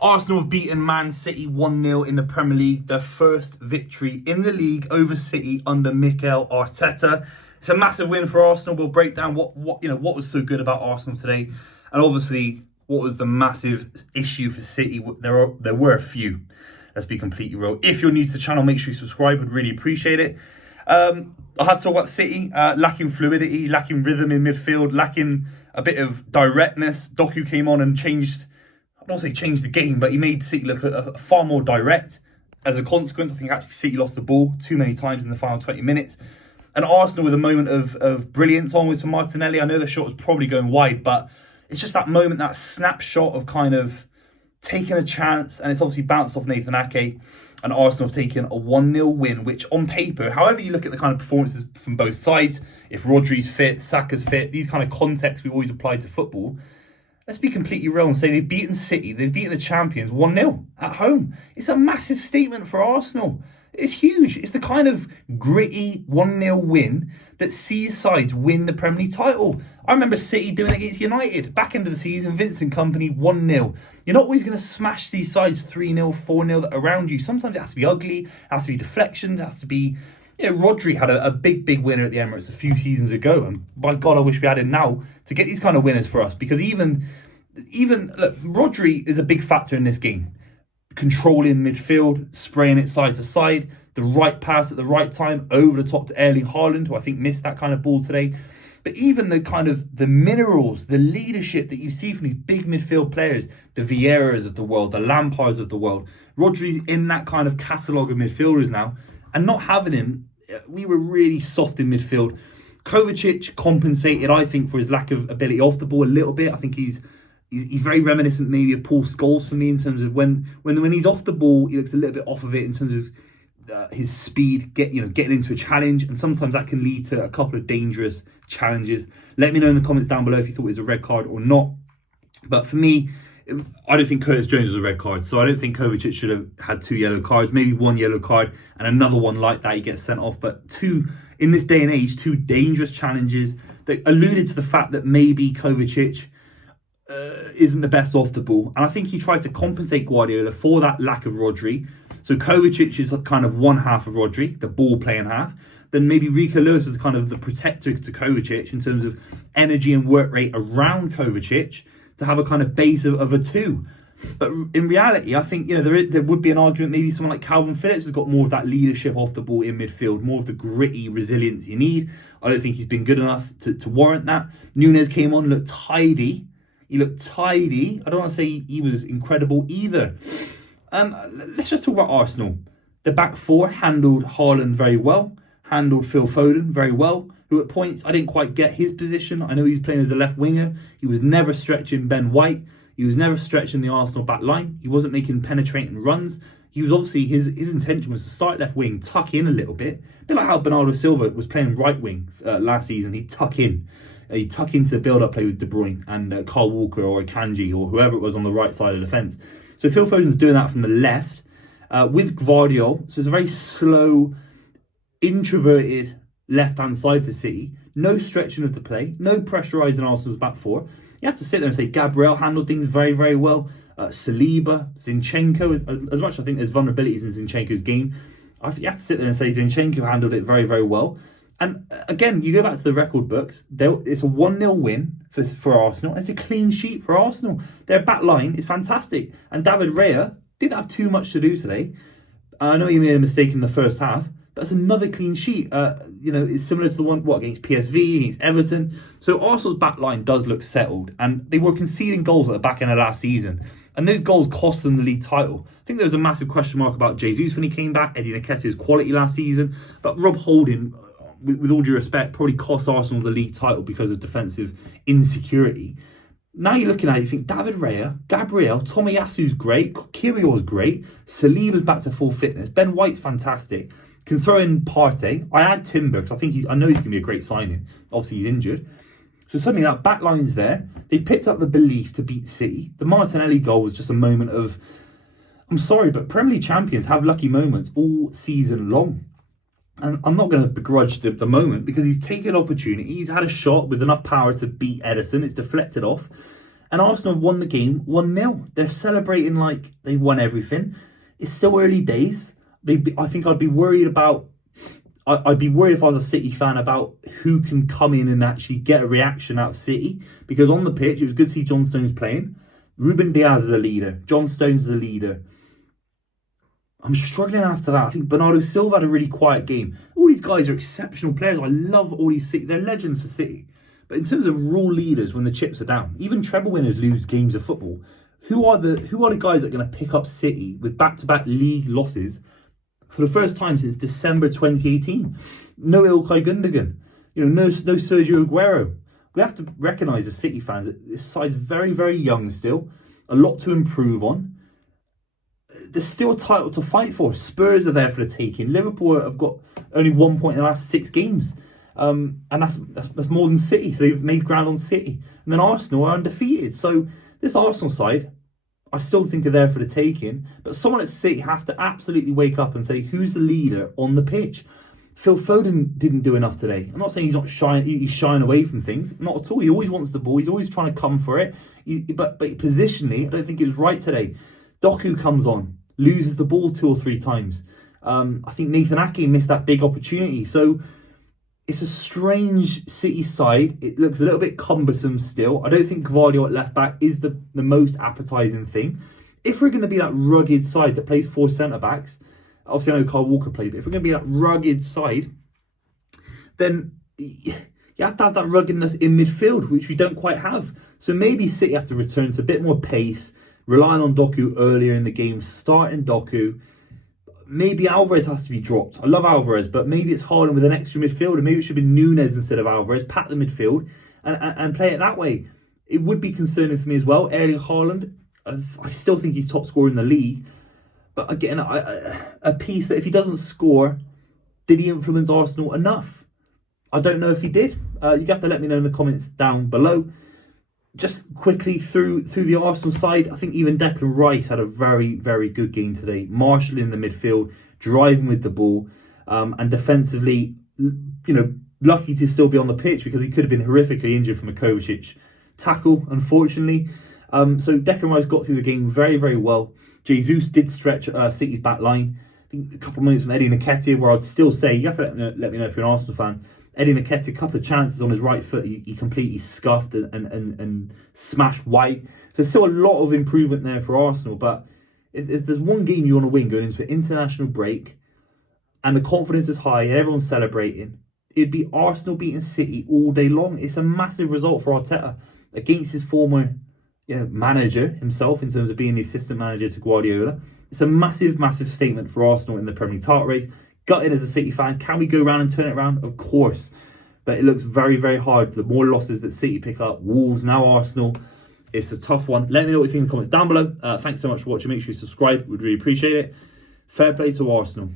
Arsenal have beaten Man City 1-0 in the Premier League, their first victory in the league over City under Mikel Arteta. It's a massive win for Arsenal. We'll break down what was so good about Arsenal today, and obviously what was the massive issue for City. There were a few. Let's be completely real. If you're new to the channel, make sure you subscribe. Would really appreciate it. I had to talk about City lacking fluidity, lacking rhythm in midfield, lacking a bit of directness. Doku came on and changed. I don't say changed the game, but he made City look far more direct. As a consequence, I think actually City lost the ball too many times in the final 20 minutes. And Arsenal with a moment of brilliance almost from Martinelli. I know the shot was probably going wide, but it's just that moment, that snapshot of kind of taking a chance, and it's obviously bounced off Nathan Ake, and Arsenal have taken a 1-0 win, which on paper, however you look at the kind of performances from both sides, if Rodri's fit, Saka's fit, these kind of contexts we always apply to football, let's be completely real and say they've beaten City, they've beaten the champions 1-0 at home. It's a massive statement for Arsenal. It's huge. It's the kind of gritty 1-0 win that sees sides win the Premier League title. I remember City doing it against United. Back into the season, Vincent Kompany, 1-0. You're not always going to smash these sides 3-0, 4-0 that are around you. Sometimes it has to be ugly, it has to be deflections, it has to be... Rodri had a big winner at the Emirates a few seasons ago. And by God, I wish we had him now to get these kind of winners for us. Because even look, Rodri is a big factor in this game. Controlling midfield, spraying it side to side, the right pass at the right time, over the top to Erling Haaland, who I think missed that kind of ball today. But even the kind of the minerals, the leadership that you see from these big midfield players, the Vieiras of the world, the Lampards of the world, Rodri's in that kind of catalogue of midfielders now. And not having him, we were really soft in midfield. Kovacic compensated, I think, for his lack of ability off the ball a little bit. I think he's very reminiscent maybe of Paul Scholes for me in terms of when he's off the ball, he looks a little bit off of it in terms of his speed, getting into a challenge, and sometimes that can lead to a couple of dangerous challenges. Let me know in the comments down below if you thought it was a red card or not. But for me, I don't think Curtis Jones was a red card, so I don't think Kovacic should have had 2 yellow cards. Maybe 1 yellow card and another one like that, he gets sent off. But 2, in this day and age, 2 dangerous challenges that alluded to the fact that maybe Kovacic isn't the best off the ball. And I think he tried to compensate Guardiola for that lack of Rodri. So Kovacic is kind of one half of Rodri, the ball playing half. Then maybe Rico Lewis is kind of the protector to Kovacic in terms of energy and work rate around Kovacic to have a kind of base of a 2. But in reality, I think there would be an argument maybe someone like Calvin Phillips has got more of that leadership off the ball in midfield, more of the gritty resilience you need. I don't think he's been good enough to warrant that. Nunez came on, looked tidy. He looked tidy. I don't want to say he was incredible either. Let's just talk about Arsenal. The back 4 handled Haaland very well, handled Phil Foden very well, who at points I didn't quite get his position. I know he's playing as a left winger. He was never stretching Ben White. He was never stretching the Arsenal back line. He wasn't making penetrating runs. He was obviously, his intention was to start left wing, tuck in a little bit. A bit like how Bernardo Silva was playing right wing last season. He'd tuck in. He'd tuck into the build-up play with De Bruyne and Kyle Walker or Akanji or whoever it was on the right side of the fence. So Phil Foden's doing that from the left with Gvardiol. So it's a very slow, introverted left-hand side for City. No stretching of the play. No pressurising Arsenal's back 4. You have to sit there and say Gabriel handled things very, very well. Saliba, Zinchenko, as much I think there's vulnerabilities in Zinchenko's game, you have to sit there and say Zinchenko handled it very, very well. And again, you go back to the record books, it's a 1-0 win for Arsenal. It's a clean sheet for Arsenal. Their back line is fantastic. And David Raya didn't have too much to do today. I know he made a mistake in the first half, but it's another clean sheet. It's similar to the one against PSV, against Everton. So Arsenal's back line does look settled. And they were conceding goals at the back end of last season. And those goals cost them the league title. I think there was a massive question mark about Jesus when he came back, Eddie Nketiah's quality last season. But Rob Holding, with all due respect, probably cost Arsenal the league title because of defensive insecurity. Now you're looking at it, you think David Raya, Gabriel, Tomiyasu's great, Kyrgios's great, Saliba's back to full fitness, Ben White's fantastic. Can throw in Partey. I add Timber because I know he's going to be a great signing. Obviously he's injured. So suddenly that back line's there. They've picked up the belief to beat City. The Martinelli goal was just a moment of, I'm sorry, but Premier League champions have lucky moments all season long. And I'm not going to begrudge the moment because he's taken opportunity. He's had a shot with enough power to beat Ederson. It's deflected off. And Arsenal have won the game 1-0. They're celebrating like they've won everything. It's still early days. I think I'd be worried about... I'd be worried if I was a City fan about who can come in and actually get a reaction out of City. Because on the pitch, it was good to see John Stones playing. Ruben Diaz is a leader. John Stones is a leader. I'm struggling after that. I think Bernardo Silva had a really quiet game. All these guys are exceptional players. I love all these City. They're legends for City. But in terms of raw leaders when the chips are down, even treble winners lose games of football. Who are the guys that are going to pick up City with back-to-back league losses for the first time since December 2018? No Ilkay Gundogan. No Sergio Aguero. We have to recognise as City fans that this side's very, very young still. A lot to improve on. There's still a title to fight for. Spurs are there for the taking. Liverpool have got only 1 point in the last 6 games. And that's more than City. So they've made ground on City. And then Arsenal are undefeated. So this Arsenal side, I still think are there for the taking. But someone at City have to absolutely wake up and say, who's the leader on the pitch? Phil Foden didn't do enough today. I'm not saying he's shying away from things. Not at all. He always wants the ball. He's always trying to come for it. But positionally, I don't think it was right today. Doku comes on, loses the ball 2 or 3 times. I think Nathan Ake missed that big opportunity. So it's a strange City side. It looks a little bit cumbersome still. I don't think Gvardiol at left back is the most appetising thing. If we're going to be that rugged side that plays 4 centre-backs, obviously I know Kyle Walker played, but if we're going to be that rugged side, then you have to have that ruggedness in midfield, which we don't quite have. So maybe City have to return to a bit more pace, relying on Doku earlier in the game, starting Doku. Maybe Alvarez has to be dropped. I love Alvarez, but maybe it's harder with an extra midfielder. Maybe it should be Nunes instead of Alvarez. Pack the midfield and play it that way. It would be concerning for me as well. Erling Haaland, I still think he's top scorer in the league. But again, a piece that if he doesn't score, did he influence Arsenal enough? I don't know if he did. You have to let me know in the comments down below. Just quickly through the Arsenal side, I think even Declan Rice had a very, very good game today. Marshall in the midfield, driving with the ball, and defensively, lucky to still be on the pitch because he could have been horrifically injured from a Kovacic tackle, unfortunately. So Declan Rice got through the game very, very well. Jesus did stretch City's back line. I think a couple of minutes from Eddie Nketiah, where I'd still say, you have to let me know if you're an Arsenal fan. Eddie Nketiah, a couple of chances on his right foot, he completely scuffed and smashed White. So there's still a lot of improvement there for Arsenal. But if there's one game you want to win going into an international break and the confidence is high and everyone's celebrating, it'd be Arsenal beating City all day long. It's a massive result for Arteta against his former manager himself in terms of being the assistant manager to Guardiola. It's a massive, massive statement for Arsenal in the Premier League title race. Gutted as a City fan. Can we go around and turn it around? Of course. But it looks very, very hard. The more losses that City pick up, Wolves, now Arsenal, it's a tough one. Let me know what you think in the comments down below. Thanks so much for watching. Make sure you subscribe. We'd really appreciate it. Fair play to Arsenal.